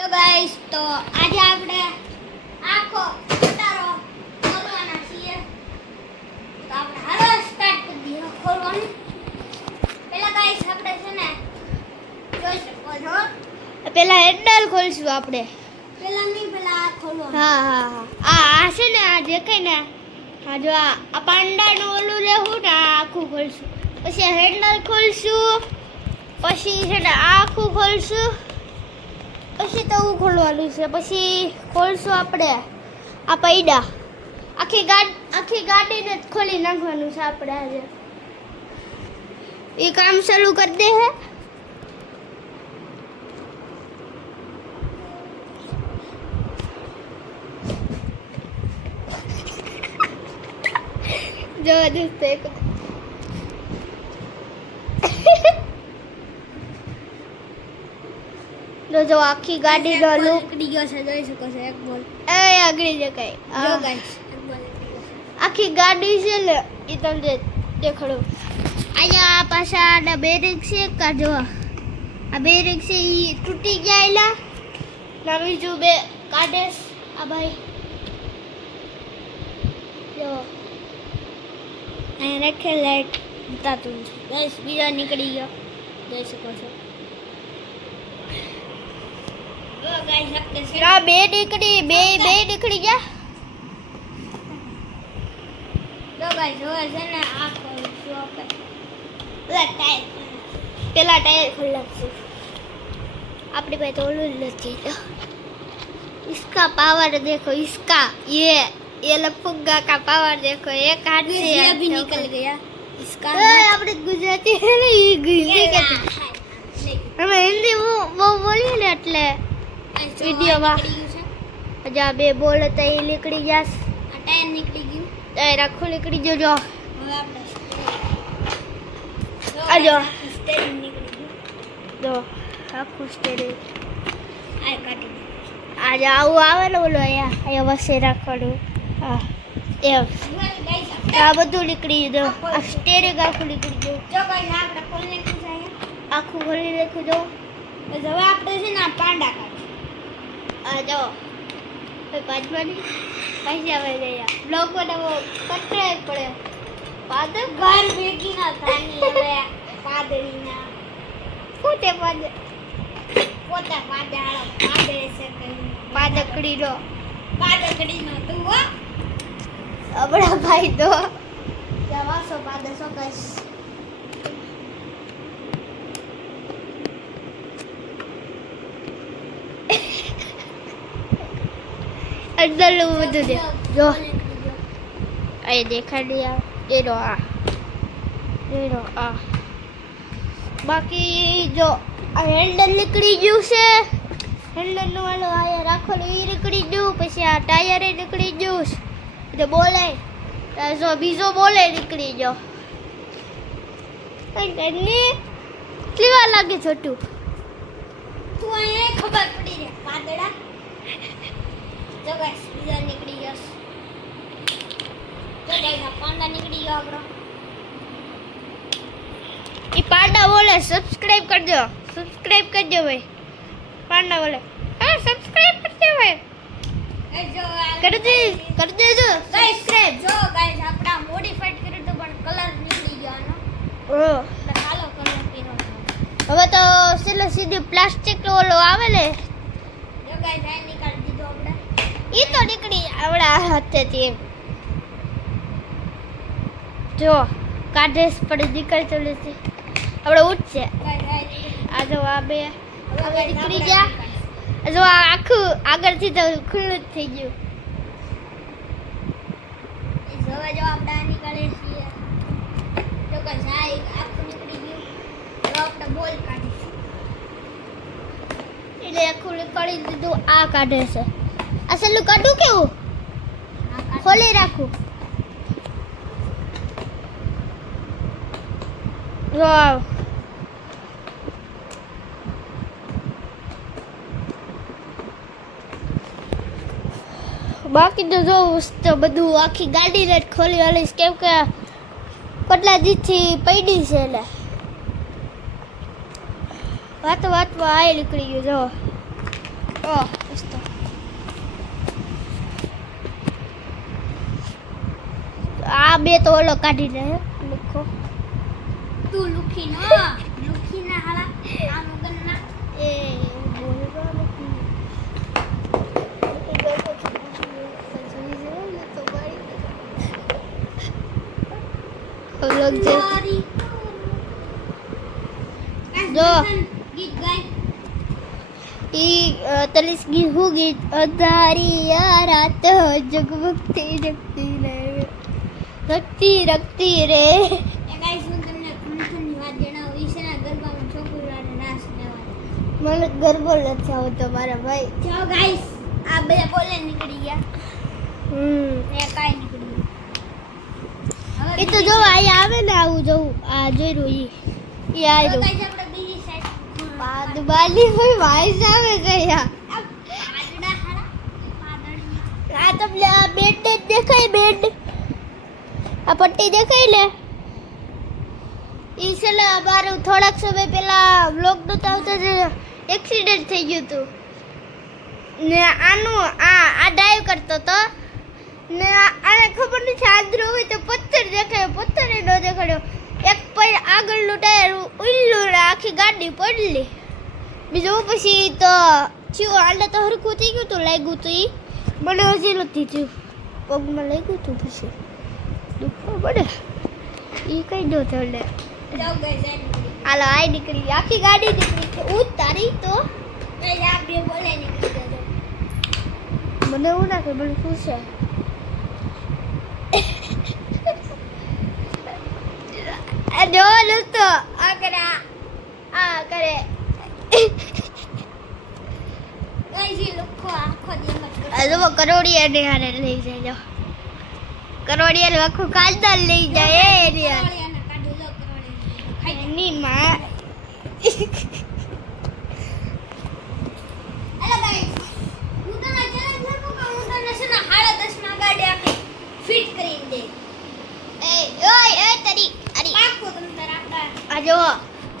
તો ગાઈસ તો આજે આપણે આખો ખટારો ખોલવાના છીએ. તો આપણે હાલો સ્ટાર્ટ કરી દઈએ ખોલવાનું. પહેલા ગાઈસ આપણે છે ને જોઈ શકો છો, પેલા હેન્ડલ ખોલશું આપણે. પહેલા નહીં પહેલા આ ખોલવાનું. આ છે ને આ જે કઈ ને આ જો આ પાંડાનું ઓલું લેવું ને આ આખું ખોલશું, પછી હેન્ડલ ખોલશું, પછી છે ને આ આખું ખોલશું, પછી તો હું ખોલવાનું છે, પછી ખોલશું આપણે આ પૈડા. આખી ગાડીને જ ખોલી નાખવાનું છે આપણે આજે. એ કામ ચાલુ કરી દે હે. જો દોસ્તો એક જો આખી ગાડી નો લુક નીકળી ગયો છે, જોઈ શકો છો એક બોલ. એ આગળ જે કઈ જો ગાઈસ એક બોલ નીકળી ગયો છે. આખી ગાડી છે ને એ તમને દેખાડું. અહીંયા આ પાછા આ બેરિંગ છે કા જો આ બેરિંગ છે એ તૂટી ગયા એલા ના બીજું બે કાઢે આ ભાઈ જો અહીંયા રાખે લાઈટ બતાતું છે. ગાઈસ બીજા નીકળી ગયો જોઈ શકો છો. જો ગાઈસ આપણે છે આ બે નીકળી ગયા. જો ગાઈસ હવે છે ને આ ખોલશું આપણે. પેલા ટાયર ખોલી નાખશું. આપણી પાસે તો ઓલું જ નથી. इसका पावर देखो, इसका ये लफुग्गा का पावर देखो. एक हाथ से ये अभी निकल गया इसका. આપણે ગુજરાતી है ને ये हिंदी कहते हम हिंदी वो बोलिए ને એટલે વિડિયોમાં જા બે બોલ હતા એ નીકળી જાસ. આ ટાયર નીકળી ગયું. ટાયર આખું નીકળી ગયો. જો હવે આપણે આ જો સ્ટેરિંગ નીકળી ગયું. જો આખું સ્ટેરિંગ આ કાઢી દે. આજે આવું આવે ને બોલો અહીંયા વસે રાખવાનું. હા એમ ગાઈસ આ બધું નીકળી ગયું. આ સ્ટેરિંગ આખું નીકળી ગયું. જો ગાઈસ આપણે ખોલી નાખ્યું છે અહીંયા. આખું ખોલી નાખ્યું. જો બસ હવે આપણે છે ને આ પાંડા કાઢી. આ જો પાંચમાની પૈસા આવે ગયા બ્લોક બનાવો કટરાય પડે. પાદર ઘર ભેગી ના થાની હવે પાદળીના પોતે પાદર પોતા પાદાળો પાદળે છે કઈ પાદકડી નો પાદળીનો તું હો આપણા ભાઈ તો જવાસો પાદળ સો કઈસ. અંદરનું બધું દે. જો અહીં દેખાડી એનો આ બાકી જો આ હેન્ડલ નીકળી ગયું છે. હેન્ડલનું વાળું અહીંયા રાખેલું એ નીકળી ગયું. પછી આ ટાયર નીકળી ગયું છે. બોલે જો બીજો બોલે નીકળી ગયો. કેટલી વાર લાગે છોટું તું અહીંયા ખબર પડી રે પાદળા. જો ગાઈસ બીજા નીકળી ગયો. જો ગાઈસ આ પાંડા નીકળી ગયો આપણો. એ પાંડા બોલે સબસ્ક્રાઇબ કરજો. સબસ્ક્રાઇબ કરજો ભાઈ. પાંડા બોલે હા સબસ્ક્રાઇબ કરજો ભાઈ. એ જો કરી દેજો સબસ્ક્રાઇબ. જો ગાઈસ આપડા મોડિફાઈડ કર્યું તો પણ કલર નીકળી ગયો આનો. એટલે કાલો કલર કર્યો છે. હવે તો સીધી પ્લાસ્ટિક ઓલો આવે ને જો ગાઈસ આ નીકાળી દીધો આપણે. એ તો નીકળી આવડા હાથેથી એમ. જો કાઢેસ પડી નીકળતો નથી આપણે ઉઠશે. આ જો આ બે હવે નીકળી ગયા. જો આ આખું આગળથી તો ખુલ્લું જ થઈ ગયું. હવે જો આપણે આ નીકળીએ છીએ. જો ગાઈસ આ એક આખું નીકળી ગયું. હવે આપણે બોલ કાઢીશું. એટલે આખું નીકળી દીધું. આ કાઢે છે. આ છેલ્લું કાઢું કેવું ખોલી રાખું. વાવ બાકી તો જો તો બધું આખી ગાડીને જ ખોલી વાલીશ કેમ કે કેટલા દીથી પડી છે. એટલે વાતો વાતમાં આ નીકળી ગયું. જો ઓહ મસ્ત. આ બે તો ઓલો કાઢી લે લખો તું લુખી ના હાલા આમ ગન્ના એ બોલવા નથી. લોગ જે મારી જો. ગીત ગાય ઈ તલીસ ગી હું ગીત અધારી આ રાત જગમગતી જગતી રે રખતી રે. એ ગાઈસ હું તમને ખુનખુની વાત જણાવું ઈશાના ગરબામાં છોકરીઓને રાસ લેવા મને ગરબો નથી આવતો મારા ભાઈ. જો ગાઈસ આ બે બોલે નીકળી ગયા ને કાઈ નીકળી ગયું. એ તો જો અહીં આવે ને આવું જવું આ જોઈ ઈ હવે આવ્યું ગાઈસ આપણે બીજી સાઈડ બાદબાલી ભાઈ વાઈસ આવે ગયા. પાદડા હાલા પાદળમાં આ તમને આ બેડ દેખાય બેડ આ પટ્ટી દેખાય ને ઈ છેલ્લા મારું થોડાક સમય પહેલા વ્લોગ નહોતા આવતા જે એક્સિડન્ટ થઈ ગયું હતું ને આનું આ ડાઈવ કરતો તો ને આને ખબર નથી આંધળો હોય તો પથ્થર દેખાયો પથ્થર એ ન દેખાડ્યો એક પૈડ આગળનું ટાયર ઉલ્લું ને આખી ગાડી પડલી બીજું પછી તો થયું આને તો હરખું થઈ ગયું હતું લાગ્યું હતું ઈ મને હજી નથી થયું પગમાં લાગ્યું હતું પછી દુખવા પડે ઈ કઈ ન થયું ને જો ગાઈસ આ નીકળી હાલો આઈ નીકળી આખી ગાડી નીકળી છે ઉતારી તો ગાઈસ આ બે બોલે નીકળી ગયા મને એવું ના કે મને ખુશ છે આ જો દોસ્તો આ કરે ગાઈસ એ લોકો આખો દિવસ આ જો કરોડિયા ને હારે લઈ જાય જો કરોડિયા ને આખું કાલદાર લઈ જાય એ એરિયા કરોડિયાને કાઢી લો કરોડિયાને ખાઈ ની માં અરે ગાઈસ હું તને ચેલેન્જ આપું કે હું તને છે ને 10:30 માં ગાડી આખી ફિટ કરીને દે એ ઓય એ તરી અરે પાકો તમ તાર આપડા આ જો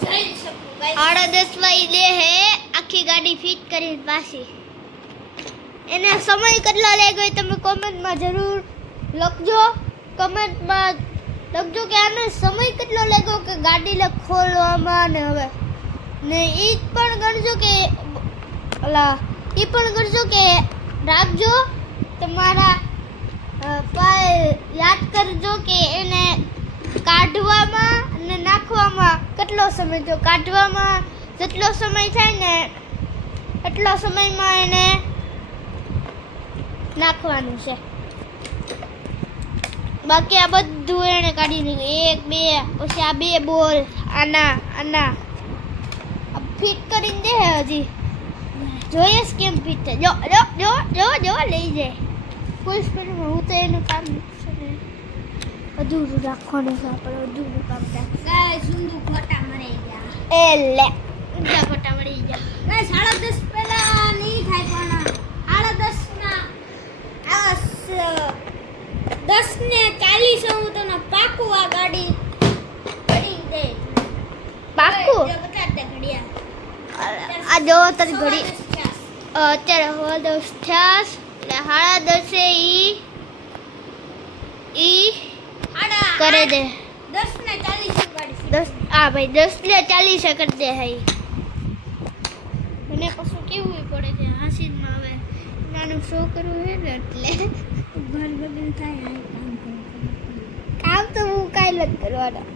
જઈ શકું ગાઈસ 10:30 વાઈ દે હે આખી ગાડી ફિટ કરી પાછી એને સમય કેટલો લાગ્યો એ તમે કોમેન્ટમાં જરૂર લખજો કમેન્ટમાં લખજો કે આને સમય કેટલો લાગ્યો કે ગાડીને ખોલવામાં ને હવે ને ઈ પણ ગણજો કે ઓલા ઈ પણ ગણજો કે રાખજો તમારા યાદ કરજો કે એને કાઢવામાં અને નાખવામાં કેટલો સમય જો કાઢવામાં જેટલો સમય થાય ને એટલો સમયમાં એને નાખવાનું છે બાકી આ બધું એને કાઢી નાખ્યું 1 2 પછી આ બે બોલ આના ફિટ કરીને દે હજી જોઈએ છે કેમ ફિટ થાય જો લઈ જાય ફૂલ સ્પીડમાં હું તો એનું કામ અધૂરું રાખવાનું છે આપણે અધૂરું કામ રાખીશું ગાઈસ ઊંધું ખોટા મરી ગયા એ લે ઊંધા ખોટા મળી ગયા ગાઈસ 10:30 પહેલા નહીં થાય પણ 10:30 ના 10:40 હું તને પાકું આ ગાડી કરી દે પાકું જો બતા દે ઘડિયા આ જો તારી ઘડી અત્યારે 10 થયા એટલે 10:30 ઈ કરે દે 10:40 ગાડી 10 આ ભાઈ 10:40 કરી દે હઈ મને પાછું કેવું પડે છે હાસીનમાં હવે નાનું શો કરવું છે ને એટલે ઘર બગન થાય કામ તો હું કાંઈ નથી કરવાના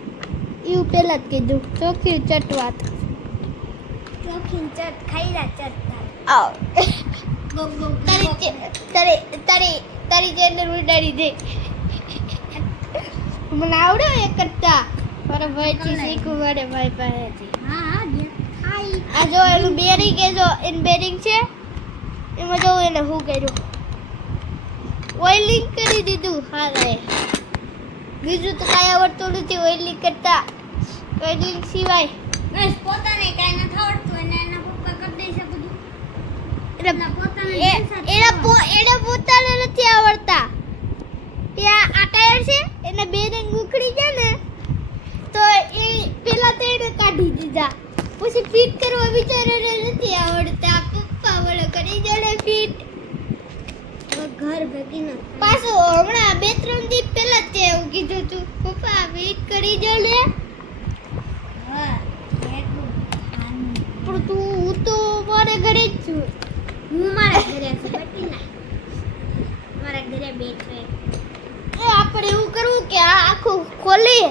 એવું પહેલાં જ કીધું ચોખ્ખી ચટવાત ચોખીન ચટ ખાઈરા ચટ આવ ગો ગો તારી ચેનલ ઉડાડી દે મને આવડે એક કરતા મારા ભાઈથી શીખવું પડે ભાઈ પાસેથી હા જે ખાઈ આ જો એનું બેરિંગ એ જો એનું બેરિંગ છે એમાં જો એને શું કર્યું ઓઇલિંગ કરી દીધું હા રે બીજું તો કાંઈ આવડતું નથી ઓઇલિંગ કરતા ઓઇલિંગ સિવાય બસ પોતાને કાઈ ન આવડતું અને એના પપ્પા કરી દે છે બધું એના પોતાને એને પોતાને નથી આવડતા ત્યાં આ ટાયર છે એના બેરિંગ ઉખડી ગયા ને તો એ પેલા તો એને કાઢી દીધા પછી ફિટ કરવા બિચારાને નથી આવડતા પપ્પા વળો કરી ભેગી ન પાછું હમણાં 2-3 દિવસ પહેલા જ તે એવું કીધું તું પપ્પા વેઇટ કરી જો ને હા એટલું ખાવાનું. પણ તું હું તો મારે ઘરે જ છું હું મારા ઘરે છું બટી ના મારા ઘરે બેઠો એ આપણે એવું કરવું કે આ આખું ખોલી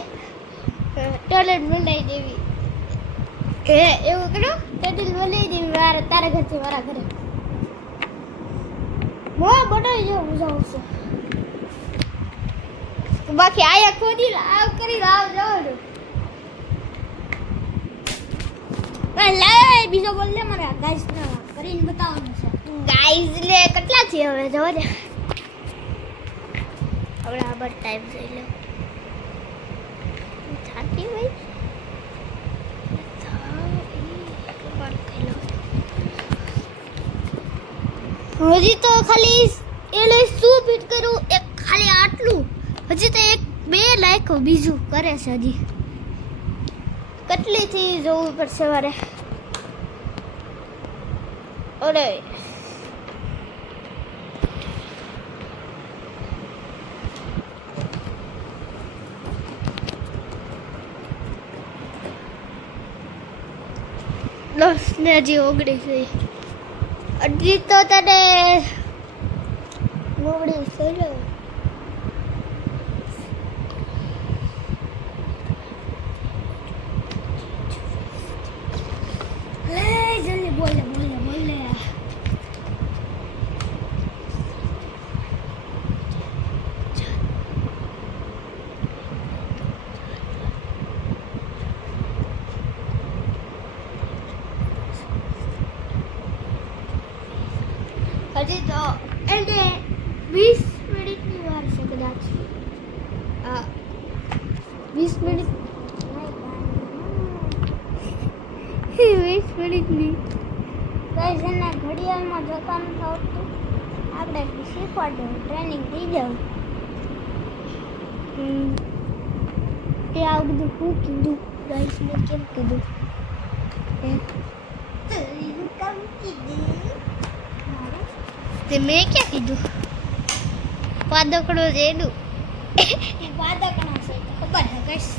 ટોયલેટ બનાવી દેવી એવું કરો ટોયલેટ બનાવી દેવી તારા ઘરથી મારા ઘરે બનાવી જો મજા આવશે બાકી આયા ખોદી આવ કરી લાવ જવાનું લાય બીજો બોલ લે મારે ગાઈસ ને કરીને બતાવવાનું છે ગાઈઝ લે કેટલા છે હવે જવા દે હવે આબર ટાઈમ જોઈ લો છાતી ભાઈ હજી તો ખાલી એટલે શું ફિટ કરું એક ખાલી આટલું હજી તો 1-2 લાયકો બીજું કરે છે હજી કેટલીથી જોવું પડશે મારે અરે દસ ને હજી 19 અડધી તો તને 19 લે જલ્દી બોલ લે હજી તો એટલે 20 મિનિટની વાર છે કદાચ 20 મિનિટ 20 મિનિટની ગાઈસ એને ઘડિયાળમાં જોતા નથી આવડતું આપણે શીખવાડો ટ્રેનિંગ થઈ જાવ એ આ બધું શું કીધું ગાઈસ મેં કેમ કીધું તે મેં ક્યાં કીધું પાદકડો જેડું વાદકણા છે તો ખબર છે ગાઈસ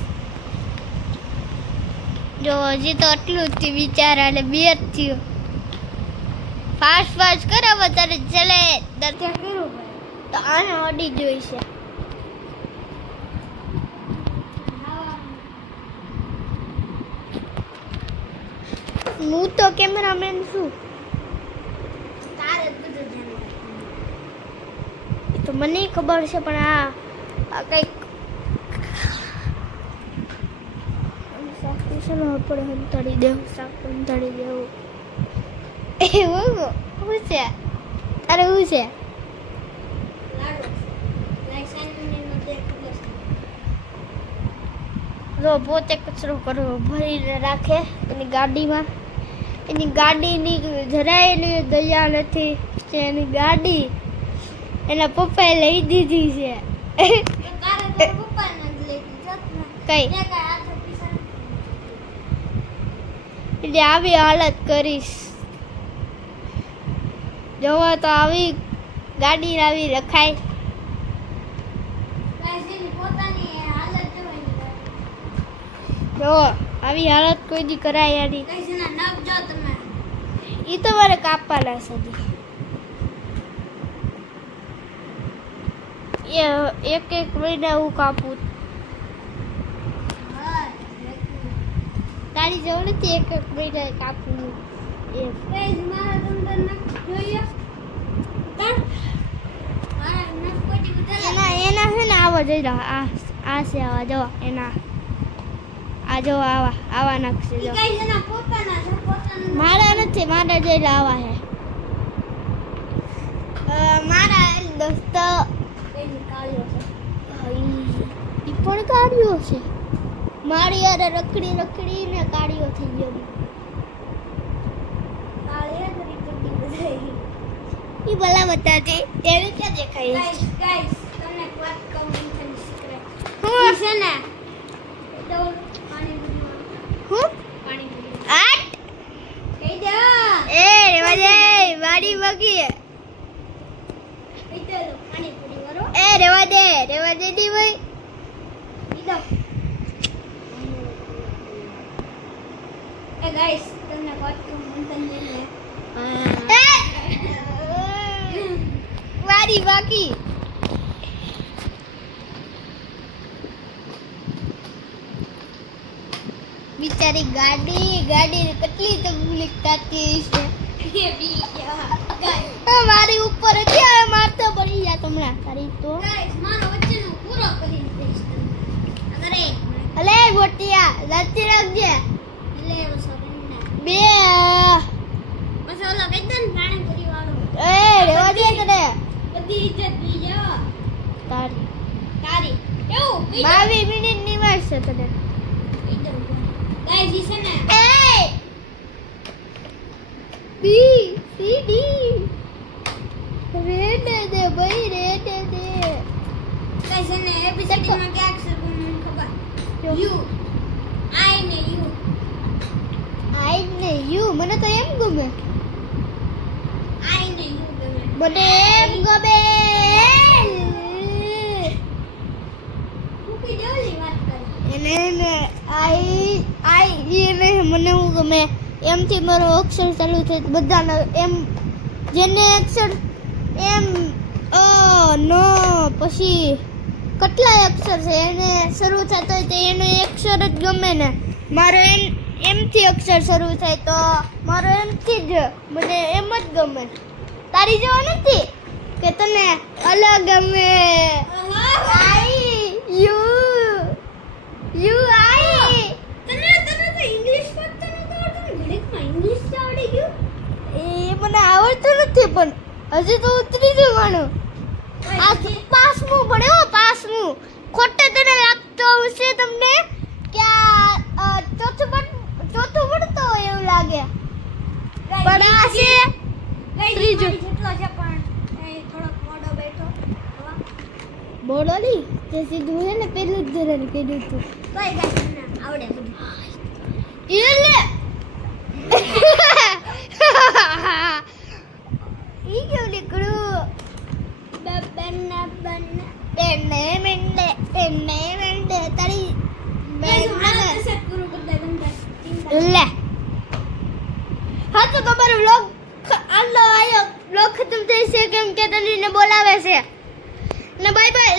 જો હજી તો આટલું જ થયું વિચાર અને 2 જ થયું ફાસ્ટ કરાવો તારે ચલે ત્યાં કર્યું તો આને અડી જોઈશે હું તો કેમેરામેન છું તારે બધું ધ્યાન રાખવાનું તો મને ખબર છે પણ આ કંઈક શાકનો આપણે હંતાડી દેવું શાક હંતાડી દેવું એવું શું છે અરે શું છે લાડો લાઈસન્સની નોંધે ખબર છે જો પોતે કચરો કરવો ભરીને રાખે એની ગાડીમાં એની ગાડીની જરાય એની દયા નથી કે એની ગાડી એના પપ્પાએ લઈ દીધી છે તો તારે તારા પપ્પાને જ લઈ દીધો જ ને કઈ મેં કાંઈ હાથે પીસા એટલે આવી હાલત કરીશ જોવા તો આવી ગાડી આવી રખાય ગાઈસ એની પોતાની હાલત જોવાની જો આવી હાલત કોઈ દી કરાય યારી ગાઈસ એના નખ જો તમે એ તો મારે કાપવાના છે એક મહિને હું કાપું હા તારી જરૂર નથી એક મહિને કાપવું એમ ગાઈસ મારા તમને નખ જોઈએ તાર મારા નખ કોટી બધા એના છે ને આવા જઈ રહ્યા આ છે આવા જો એના આ જો આવા નાખશે જો ગાઈસ એના પોતાના છે પોતાના મારા નથી મારા જઈ આવા હે મારા દોસ્તો કઈ કાળ્યો છે ઈ પણ કાઢ્યો છે મારી યાર રખડી ને કાઢ્યો થઈ ગયો કાળિયા કરી ચડી બધાય ઈ ભલા બતાજે એને ક્યાં દેખાય ગાઈસ ગાઈસ તમને એક વાત કહું ઇન્ફાની સિક્રેટ હું છે ને તો પાણી પૂરી હું પાણી પૂરી આટ કહી દે એ રેવા દે વાડી બગી કહી દે રેવા દે દી ભાઈ કીધો એ ગાઈસ તમને વાત કહું મંતન લઈને વારી બાકી બિચારી ગાડી કેટલી તકલીફ થતી છે એ બી ગયા ગાઈસ મારી ઉપર હતી હવે મારતો પડી જા તમને તારી તો ગાઈસ મારો વચ્ચેનો પૂરો કરી દઈશ તમે અરે અલે ગોટિયા લાતી રાખજે લે મસાલા બે મસાલા કઈ દે ને પાણી કરી વાળો એ રેવા દે તને બધી ઇજ્જત બી જાવ તારી તારી એવું 22 મિનિટ ની વાર છે તને એકદમ ગાઈસ ઈ છે ને એ બી સી ડી રેડે દે ભાઈ રેડે દે ગાઈસ છે ને એબીસીડી માં ક્યાં અક્ષર બોલવાનું ખબર યુ આઈ ને યુ આઈ ને યુ મને તો એમ ગમે આઈ ને યુ ગમે મને એમ ગમે મૂકી દેવલી વાત કરે એને આઈ એને મને હું ગમે એમથી મારો અક્ષર ચાલુ થાય બધાનો એમ જેને અક્ષર એમ નો પછી કેટલાય અક્ષર છે એને શરૂ થતો હોય તો એનો અક્ષર જ ગમે ને મારો એમથી અક્ષર શરૂ થાય તો મારો એમથી જ મને એમ જ ગમે તારી જેવો નથી કે તને અલગ ગમે આઈ યુ આઈ તને તો ઇંગ્લિશ પડતો નતો આવડતું ગણિતમાં ઇંગ્લિશ આવડી ગયું એ મને આવડતું નથી પણ હજી તો ઉતરી જવાનું આ પાસમું ભણ્યો પાસમું ખોટે તને લાગતો હશે તમને કે આ ચોથું ભણતો હોય એવું લાગે પણ આ છે ત્રીજું. જેટલો છે પણ એ થોડોક મોડો બેઠો બોલો ની તે સીધું છે ને પેલું જ ધોરણ કીધું તું તોય ગાઈસ તમને આવડે બધું એટલે ઈ કેવું નીકળું તેને મેંડે તારી ગાઈસ મારા તો સેટ પૂરું કરી દે બંધ લે હા તો તમારો વ્લોગ આયો વ્લોગ ખતમ થઈ છે કેમ કે તને બોલાવે છે ને બાય બાય